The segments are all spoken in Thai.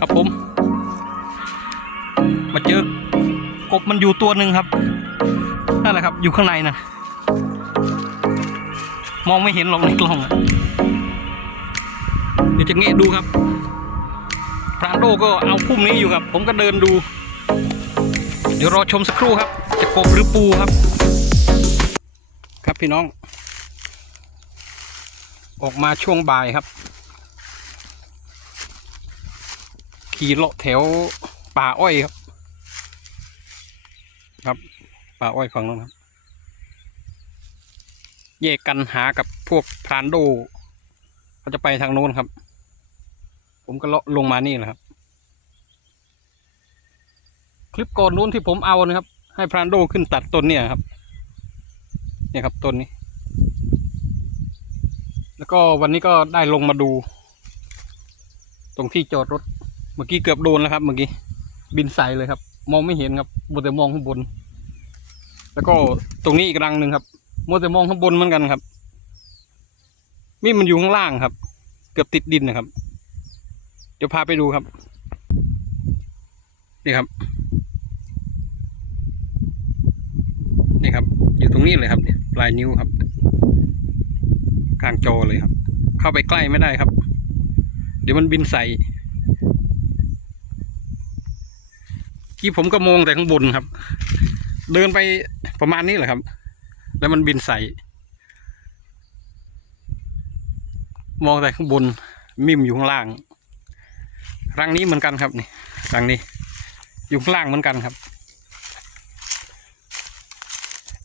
ครับผม มาเจอกบมันอยู่ตัวหนึ่งครับนั่นแหละครับ อยู่ข้างในนะมองไม่เห็นหรอกในกล้องอะเดี๋ยวจะเงะดูครับพรานโดก็เอาพุ่มนี้อยู่ครับ ผมก็เดินดู เดี๋ยวรอชมสักครู่ครับ จะกบหรือปูครับ ครับพี่น้อง ออกมาช่วงบ่ายครับ ขี่เลาะแถวป่าอ้อยครับ ครับ ป่าอ้อยฝั่งนู้นครับ แยกกันหากับพวกพรานโดเขาจะไปทางโน้นครับ ผมก็เลาะลงมานี่แหละครับ คลิปก่อนนู้นที่ผมเอานะครับ ให้พรานโดขึ้นตัดต้นเนี่ยครับ เนี่ยครับต้นนี้ แล้วก็วันนี้ก็ได้ลงมาดู ตรงที่จอดรถ เมื่อกี้เกือบโดนแล้วครับ เมื่อกี้บินใส่เลยครับ มองไม่เห็นครับมัวแต่มองข้างบน แล้วก็ตรงนี้อีกรังหนึ่งครับมัวแต่มองข้างบนเหมือนกันครับมีดมันอยู่ข้างล่างครับ เกือบติดดินนะครับ เดี๋ยวพาไปดูครับ นี่ครับ นี่ครับ อยู่ตรงนี้เลยครับเนี่ยปลายนิ้วครับ กลางจอเลยครับ เข้าไปใกล้ไม่ได้ครับ เดี๋ยวมันบินใส่ ที่ผมก็มองแต่ข้างบนครับ เดินไปประมาณนี้แหละครับ แล้วมันบินใส่ มองแต่ข้างบน มิมอยู่ข้างล่าง รังนี้เหมือนกันครับนี่รังนี้ อยู่ข้างล่างเหมือนกันครับ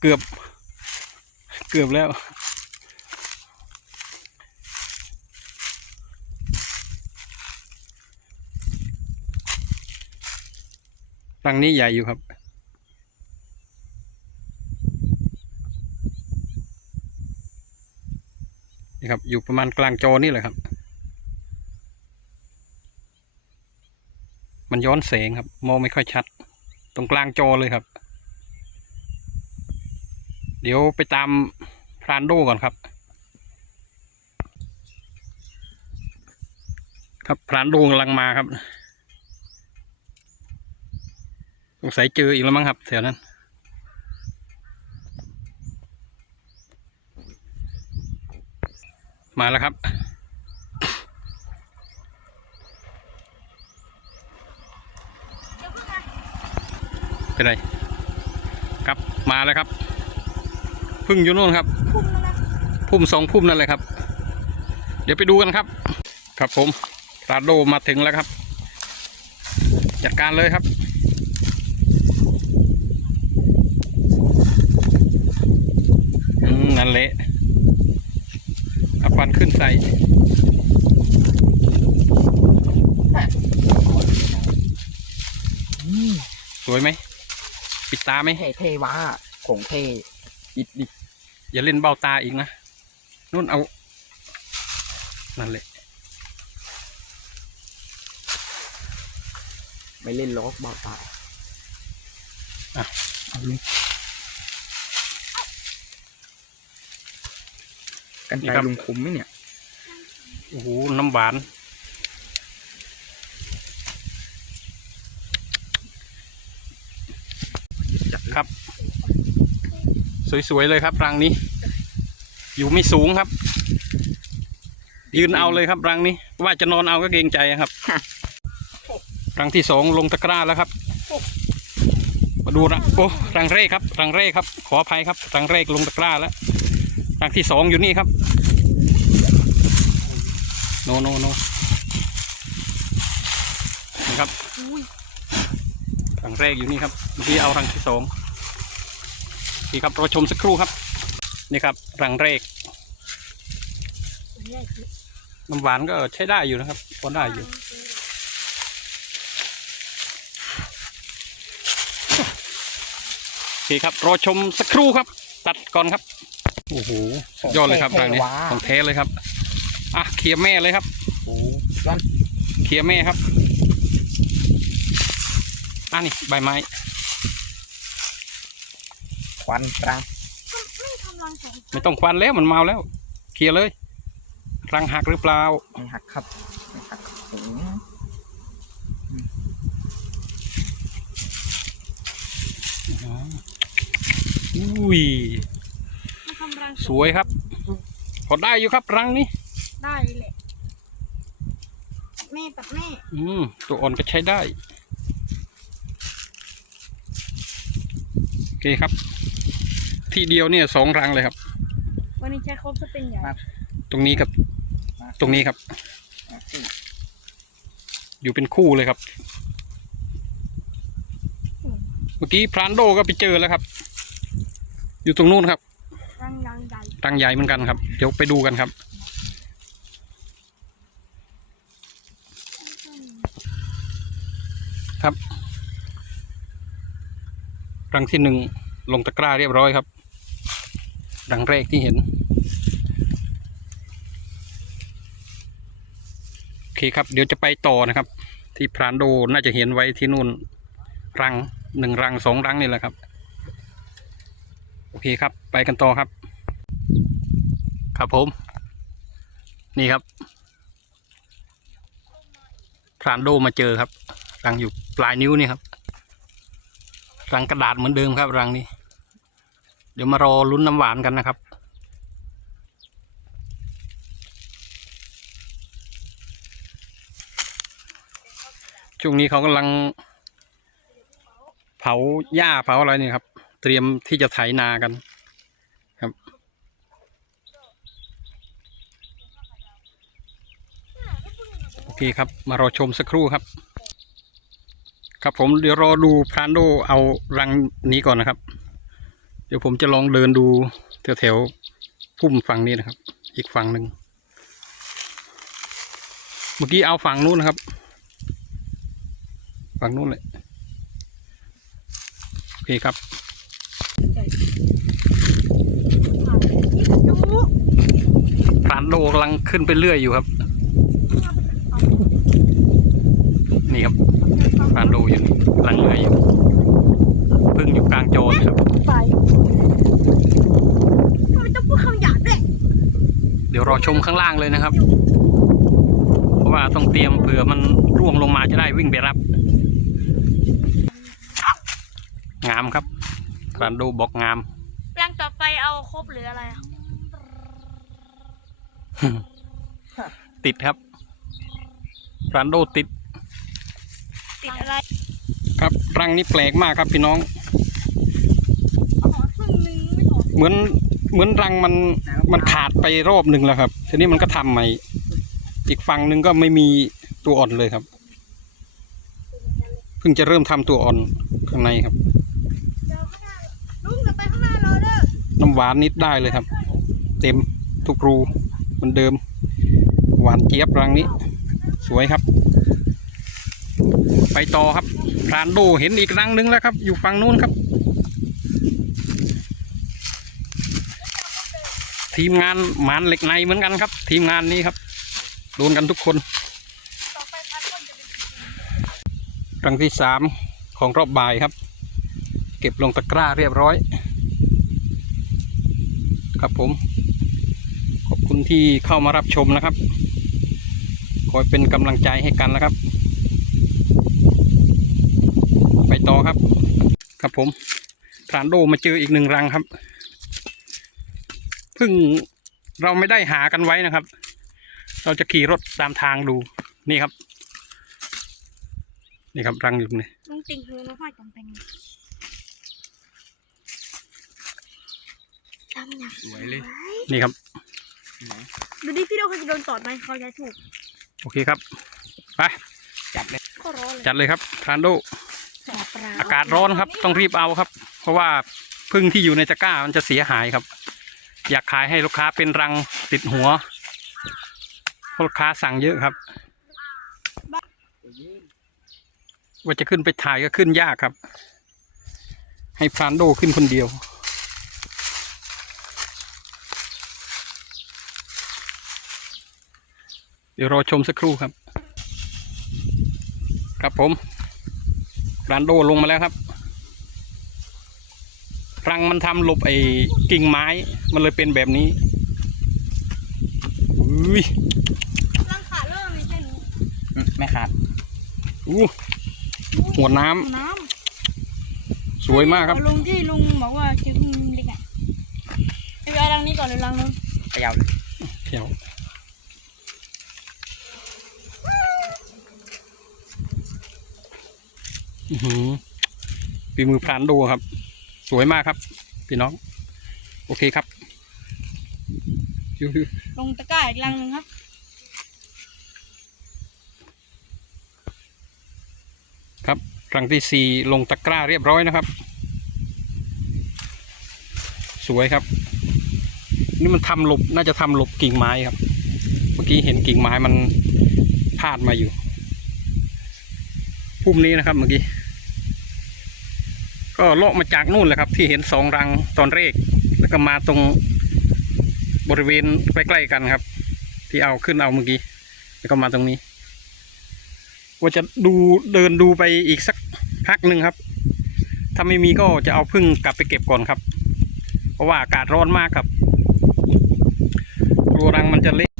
เกือบ เกือบแล้ว รังนี้ใหญ่อยู่ครับนี่ครับ อยู่ประมาณกลางจอนี่แหละครับ มันย้อนแสงครับ มองไม่ค่อยชัด ตรงกลางจอเลยครับ เดี๋ยวไปตามพรานโดก่อนครับ ครับพรานโดกำลังมาครับ สงสัยเจออีกแล้วมั้งครับแถวนั้น มาแล้วครับ เป็นไร ครับมาแล้วครับ พึ่งอยู่นู่นครับ พุ่มสองพุ่มนั่นเลยครับ เดี๋ยวไปดูกันครับ ครับผมราโดมาถึงแล้วครับ จัดการเลยครับ อืมนั่นเละเอา ควันขึ้นใส่สวยไหม ปิดตาไหมเท่เท่ว่าของเท่อิดดิอย่าเล่นเบ้าตาอีกนะนู่นเอา นั่นแหละไม่เล่นล็อกเบาตาอะเอาเลย กันนี่ไกครับลุงคมไหมเนี่ย โอ้โห น้ำหวานจัดครับ สวยๆเลยครับรังนี้ อยู่ไม่สูงครับ ยืนเอาเลยครับรังนี้ ว่าจะนอนเอาก็เกรงใจครับ รังที่สองลงตะกร้าแล้วครับมาดูรังโอ้รังแรกครับ รังแรกครับ ขออภัยครับ รังแรกลงตะกร้าแล้ว รังที่สองอยู่นี่ครับ โนโนโนนี่ครับรังแรกอยู่นี่ครับเมื่อกี้เอารังที่สองนี่ครับเราชมสักครู่ครับ นี่ครับรังแรกน้ำหวานก็ใช้ได้อยู่นะครับพอได้อยู่โอเคครับรอชมสักครู่ครับ ตัดก่อนครับ โอ้โหยอดเลยครับทางนี้ของแท้เลยครับอะเคลียร์แม่เลยครับโอ้ยอเคลียร์แม่ครับอันนี้ใบไม้ควันรังไม่ต้องควันแล้วมันเมาแล้ว เคลียร์เลย รังหักหรือเปล่ารังหักครับรังหักโอ้อุ้ย มันทำรังสวยครับพอได้อยู่ครับรังนี้ ได้แหละแม่ตัดแม่ อืม ตัวอ่อนก็ใช้ได้ โอเคครับ ที่เดียวเนี่ยสองรังเลยครับ วันนี้ใช้ครบจะเป็นใหญ่ตรงนี้กับมาตรงนี้ครับมาสิอยู่เป็นคู่เลยครับ เมื่อกี้พรานโดก็ไปเจอแล้วครับ อยู่ตรงนู้นครับ รังรังใหญ่รังใหญ่เหมือนกันครับ เดี๋ยวไปดูกันครับ ครับ รังที่หนึ่งลงตะกร้าเรียบร้อยครับ รังแรกที่เห็น โอเคครับ เดี๋ยวจะไปต่อนะครับ ที่พรานโดน่าจะเห็นไว้ที่นู่น รังหนึ่งรังสองรังนี่แหละครับ อเคครับ ไปกันต่อครับ ครับผม นี่ครับพรานโดมาเจอครับ รังอยู่ปลายนิ้วนี่ครับ รังกระดาษเหมือนเดิมครับรังนี้ เดี๋ยวมารอลุ้นน้ำหวานกันนะครับช่วงนี้เขากำลัง เผาหญ้าเผาอะไรนี่ครับ เตรียมที่จะไถนากันครับ โอเคครับ มารอชมสักครู่ครับ ครับผมเดี๋ยวรอดูพรานโดเอารังนี้ก่อนนะครับ เดี๋ยวผมจะลองเดินดูแถวๆพุ่มฝั่งนี้นะครับ อีกฝั่งหนึ่งเมื่อกี้เอาฝั่งนู้นนะครับ ฝั่งนู้นเลยโอเคครับ พรานโดกำลังขึ้นไปเรื่อยอยู่ครับ นี่ครับพรานโดอยู่นี่กำลังเลื่อยอยู่พึ่งอยู่กลางโจรครับทำไมต้องพูดคำหยาบด้วยเดี๋ยวรอชมข้างล่างเลยนะครับ เพราะว่าต้องเตรียมเผื่อมันร่วงลงมาจะได้วิ่งไปรับ งามครับ พรานโดบอกงาม รังต่อไปเอาครบหรืออะไรอะติดครับพรานโดติดติดอะไรครับรังนี้แปลกมากครับพี่น้อง เอาหอครึ่งนึงไม่ถอดเหมือนเหมือนรังมันมันขาดไปรอบหนึ่งแล้วครับ ทีนี้มันก็ทำใหม่อีกฝั่งหนึ่งก็ไม่มีตัวอ่อนเลยครับ เพิ่งจะเริ่มทำตัวอ่อนข้างในครับ น้ำหวานนิดได้เลยครับ เต็มทุกรูเหมือนเดิม หวานเจี๊ยบรังนี้ สวยครับ ไปต่อครับพรานโดเห็นอีกรังนึงแล้วครับ อยู่ฝั่งนู้นครับ ทีมงานหมานเหล็กในเหมือนกันครับ ทีมงานนี้ครับโดนกันทุกคนต่อไปพันคนจะเป็นรังที่สามของรอบบ่ายครับ เก็บลงตะกร้าเรียบร้อย ครับผม ขอบคุณที่เข้ามารับชมนะครับ คอยเป็นกำลังใจให้กันนะครับ ไปต่อครับ ครับผมพรานโดมาเจออีกหนึ่งรังครับเพิ่งเราไม่ได้หากันไว้นะครับ เราจะขี่รถตามทางดูนี่ครับ นี่ครับรังอยู่นี่ลุงติ่งหูน้องห้อยจำเป็น จำอยากสวยเลยนี่ครับไหนดูดิพี่โดเขาจะโดนตอดไหมเขาจะถูก โอเคครับ ไป จับเลย ก็ร้อนเลยจัดเลยครับทรานโดสอบปลาอากาศร้อนครับ ต้องรีบเอาครับ เพราะว่าพึ่งที่อยู่ในตะกร้ามันจะเสียหายครับ อยากขายให้ลูกค้าเป็นรังติดหัวเพราะลูกค้าสั่งเยอะครับ ว่าจะขึ้นไปถ่ายก็ขึ้นยากครับ ให้พรานโดขึ้นคนเดียว เดี๋ยวรอชมสักครู่ครับ ครับผมพรานโดลงมาแล้วครับรังมันทำหลบไอ้กิ่งไม้ มันเลยเป็นแบบนี้อุ้ยร่างขาเริ่มมีแค่นี้อืมไม่ขาดอู้หัวน้ำน้สวยมากำครับลุงที่ลุงบอกว่าจะเพิ่งมีเอารังนี้ก่อนหรือรังนู้น เขย่าเลย เขียวอือหือ ฝีมือพรานโดครับ สวยมากครับ พี่น้อง โอเคครับยูลงตะกร้าอีกรังหนึ่งครับครับครั้งที่สี่ลงตะกร้าเรียบร้อยนะครับ สวยครับ นี่มันทำหลบน่าจะทำหลบกิ่งไม้ครับ เมื่อกี้เห็นกิ่งไม้มันพาดมาอยู่ พุ่มนี้นะครับเมื่อกี้ ก็เลาะมาจากนู่นแหละครับ ที่เห็นสองรังตอนแรก แล้วก็มาตรงบริเวณใกล้ๆกันครับ ที่เอาขึ้นเอาเมื่อกี้ แล้วก็มาตรงนี้ว่าจะดูเดินดูไปอีกสักพักหนึ่งครับ ถ้าไม่มีก็จะเอาพึ่งกลับไปเก็บก่อนครับ เพราะว่าอากาศร้อนมากครับกลัวรังมันจะเละ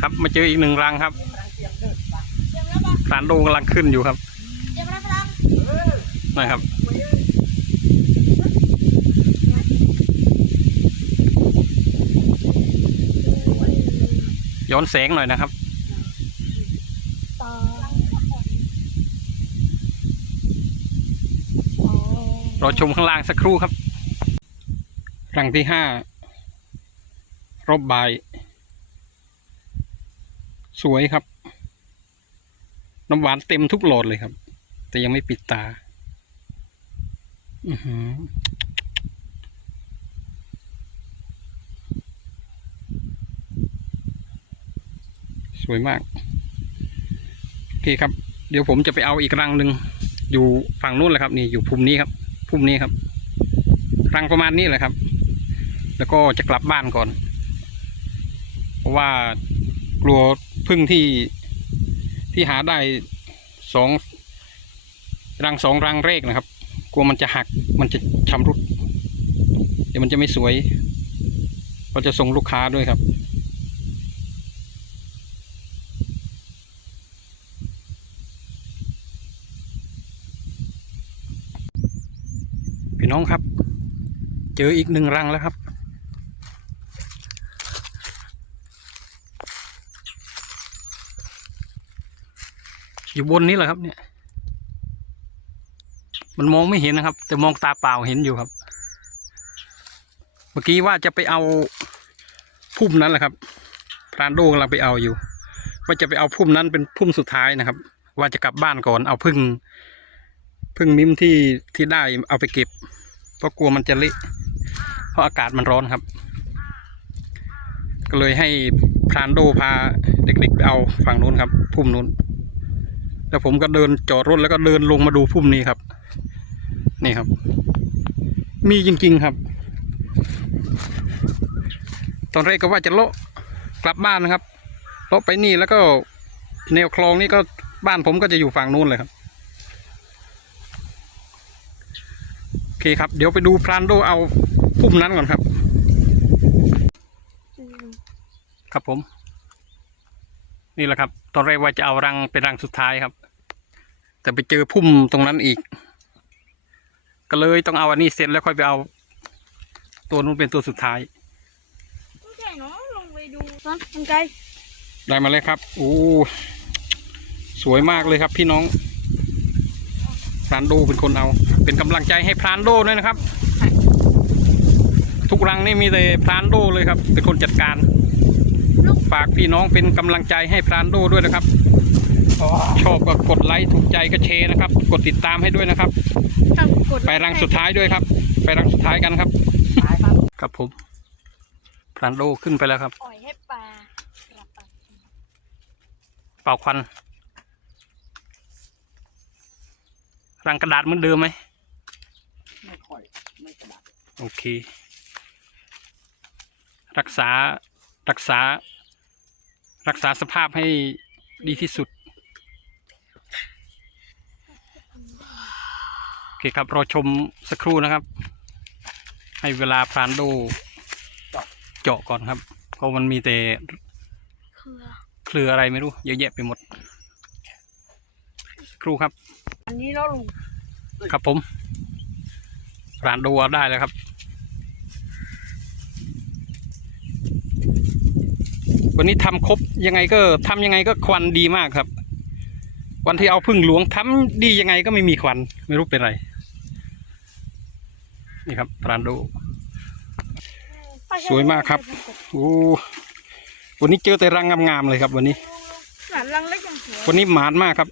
ครับมาเจออีกหนึ่งรังครับ เตรียมแล้วปะ สารโดกำลังขึ้นอยู่ครับนะครับย้อนแสงหน่อยนะครับต่อเราชมข้างล่างสักครู่ครับรังที่ห้ารอบบ่าย สวยครับ น้ำหวานเต็มทุกหลอดเลยครับ แต่ยังไม่ปิดตา อือหือสวยมาก โอเคครับ เดี๋ยวผมจะไปเอาอีกรังหนึ่งอยู่ฝั่งนู้นแหละครับ นี่อยู่พุ่มนี้ครับพุ่มนี้ครับ รังประมาณนี้แหละครับ แล้วก็จะกลับบ้านก่อน เพราะว่ากลัวพึ่งที่ ที่หาได้สองรังสองรังแรกนะครับ กลัวมันจะหักมันจะชำรุด เดี๋ยวมันจะไม่สวยเราจะส่งลูกค้าด้วยครับ พี่น้องครับ เจออีกหนึ่งรังแล้วครับ อยู่บนนี้แหละครับ เนี่ย มันมองไม่เห็นนะครับ แต่มองตาเปล่าเห็นอยู่ครับ เมื่อกี้ว่าจะไปเอาพุ่มนั้นแหละครับพรานโดกำลังไปเอาอยู่ ว่าจะไปเอาพุ่มนั้นเป็นพุ่มสุดท้ายนะครับ ว่าจะกลับบ้านก่อนเอาพึ่งพึ่งมิ้มที่ที่ได้เอาไปเก็บ เพราะกลัวมันจะเละเพราะอากาศมันร้อนครับ ก็เลยให้พรานโดพาเด็กๆไปเอาฝั่งนู้นครับ พุ่มนู้น แล้วผมก็เดินจอดรถแล้วก็เดินลงมาดูพุ่มนี้ครับ นี่ครับ มีจริงๆครับ ตอนแรกก็ว่าจะเลาะกลับบ้านนะครับเลาะไปนี่แล้วก็แนวคลองนี่ก็บ้านผมก็จะอยู่ฝั่งนู้นเลยครับโอเคครับ เดี๋ยวไปดูพรานโดเอาพุ่มนั้นก่อนครับ ครับผม นี่แหละครับ ตอนแรกว่าจะเอารังเป็นรังสุดท้ายครับ แต่ไปเจอพุ่มตรงนั้นอีก ก็เลยต้องเอาอันนี้เสร็จแล้วค่อยไปเอา ตัวนู้นเป็นตัวสุดท้ายไม่ใช่เนาะลงไปดูนั่นมันไกลได้มาเลยครับโอ้สวยมากเลยครับพี่น้องพรานโดเป็นคนเอา เป็นกำลังใจให้พรานโดด้วยนะครับ ทุกรังนี่มีแต่พรานโดเลยครับ เป็นคนจัดการ ฝากพี่น้องเป็นกำลังใจให้พรานโดด้วยนะครับ ชอบก็กดไลค์ถูกใจก็แชร์นะครับ กดติดตามให้ด้วยนะครับต้องกดไปรังสุดท้ายด้วยครับ ไปรังสุดท้ายกันครับตายปั๊บครับผมพรานโดขึ้นไปแล้วครับปล่อยให้ปลากลับไปเป่าควันรังกระดาษเหมือนเดิมไหมไม่ค่อยไม่กระดาษโอเค รักษารักษา รักษาสภาพให้ดีที่สุด โอเคครับรอชมสักครู่นะครับ ให้เวลาพรานโดเจาะก่อนครับ เพราะมันมีแต่เครือเครืออะไรไม่รู้ เยอะแยะไปหมด ครูครับ อันนี้เราลงครับผมพรานโดเอาได้แล้วครับ วันนี้ทำครบยังไงก็ทำยังไงก็ควันดีมากครับ วันที่เอาพึ่งหลวงทำดียังไงก็ไม่มีควัน ไม่รู้เป็นไร นี่ครับปรานโดสวยมากครับโอ้วันนี้เจอแต่รังงามๆเลยครับ วันนี้หลานรังเล็กอย่างสวยวันนี้หมานมากครับ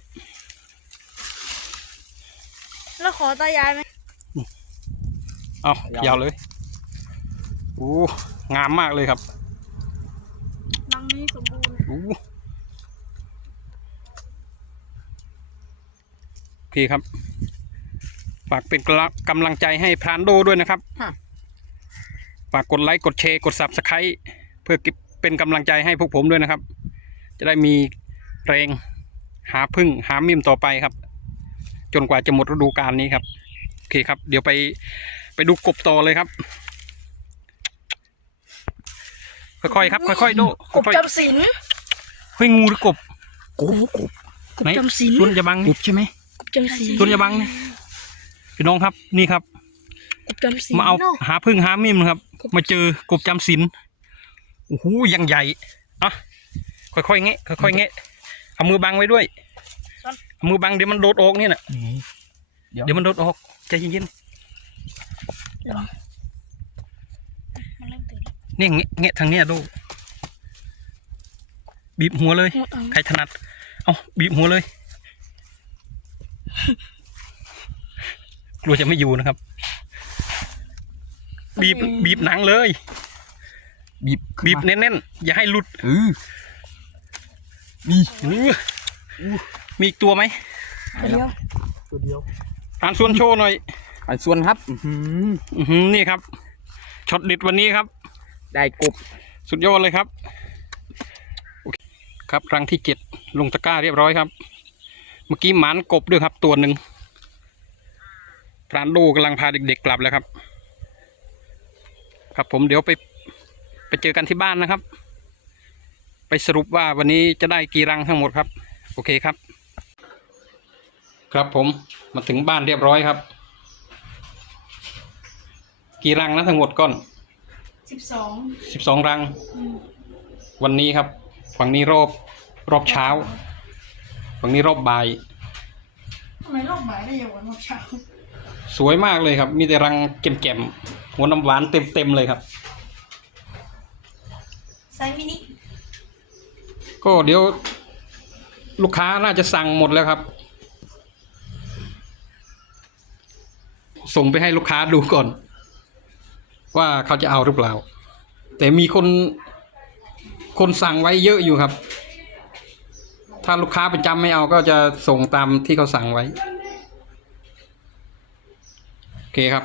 แล้วขอตายายไหมเอายาวเลยโอ้งามมากเลยครับรัง นี้สมบูรณ์โอ้โอเคครับ ฝากเป็นกำลังกำลังใจให้พรานโดด้วยนะครับฝากกดไลค์ กดแชร์ กด subscribe เพื่อเป็นกำลังใจให้พวกผมด้วยนะครับ จะได้มีแรงหาพึ่งหามิมต่อไปครับ จนกว่าจะหมดฤดูกาลนี้ครับ โอเคครับ เดี๋ยวไปไปดูกบต่อเลยครับ ค่อยๆครับ ค่อยๆโดกบค่อยจำศีลๆเฮ้ยงูหรือกบกบกบกบไหนจำศีลส่วนจะบังกบใช่ไหมกบจำศีลส่วนจะบังนี่พี่น้องครับนี่ครับ กบจำศีลมาเอานะหาพึ่งหามิมนะครับ มาเจอกบจำศีลโอ้โหยังใหญ่อะค่อยๆแงะค่อยๆแงะเอามือบังไว้ด้วยเอามือบังเดี๋ยวมันโดดออกเนี่ยน่ะเดี๋ยวเดี๋ยวมันโดดออกใจเย็นมันเริ่มตื่นๆนี่แงะแงะทางเนี้ยดูบีบหัวเลยแล้วเอาใครถนัด เอาบีบหัวเลย กลัวจะไม่อยู่นะครับ บีบบีบหนังเลย บีบบีบแน่นๆ อย่าให้หลุดเออนี่อื้อมีอีกตัวไหมเดี๋ยวตัวเดียวการส่วนโชว์หน่อยอันส่วนครับอื้อหืออือหือนี่ครับช็อตเด็ดวันนี้ครับ ได้กบสุดยอดเลยครับโอเคครับครั้งที่เจ็ดลงตะกร้าเรียบร้อยครับ เมื่อกี้หมานกบด้วยครับตัวหนึ่งพรานโดกำลังพาเด็กๆกลับแล้วครับ ครับผมเดี๋ยวไปไปเจอกันที่บ้านนะครับ ไปสรุปว่าวันนี้จะได้กี่รังทั้งหมดครับ โอเคครับ ครับผมมาถึงบ้านเรียบร้อยครับ กี่รังนะทั้งหมดก้อน สิบสองสิบสองรัง วันนี้ครับ ฝั่งนี้รอบรอบเช้า ฝั่งนี้รอบบ่าย ทำไมรอบบ่ายได้ยังวันรอบเช้าสวยมากเลยครับ มีแต่รังแก่มๆหัวน้ำหวานเต็มๆเลยครับ ไซส์มินิก็เดี๋ยว ลูกค้าน่าจะสั่งหมดแล้วครับ ส่งไปให้ลูกค้าดูก่อน ว่าเขาจะเอาหรือเปล่า แต่มีคนคนสั่งไว้เยอะอยู่ครับ ถ้าลูกค้าประจำไม่เอาก็จะส่งตามที่เขาสั่งไว้ โอเคครับ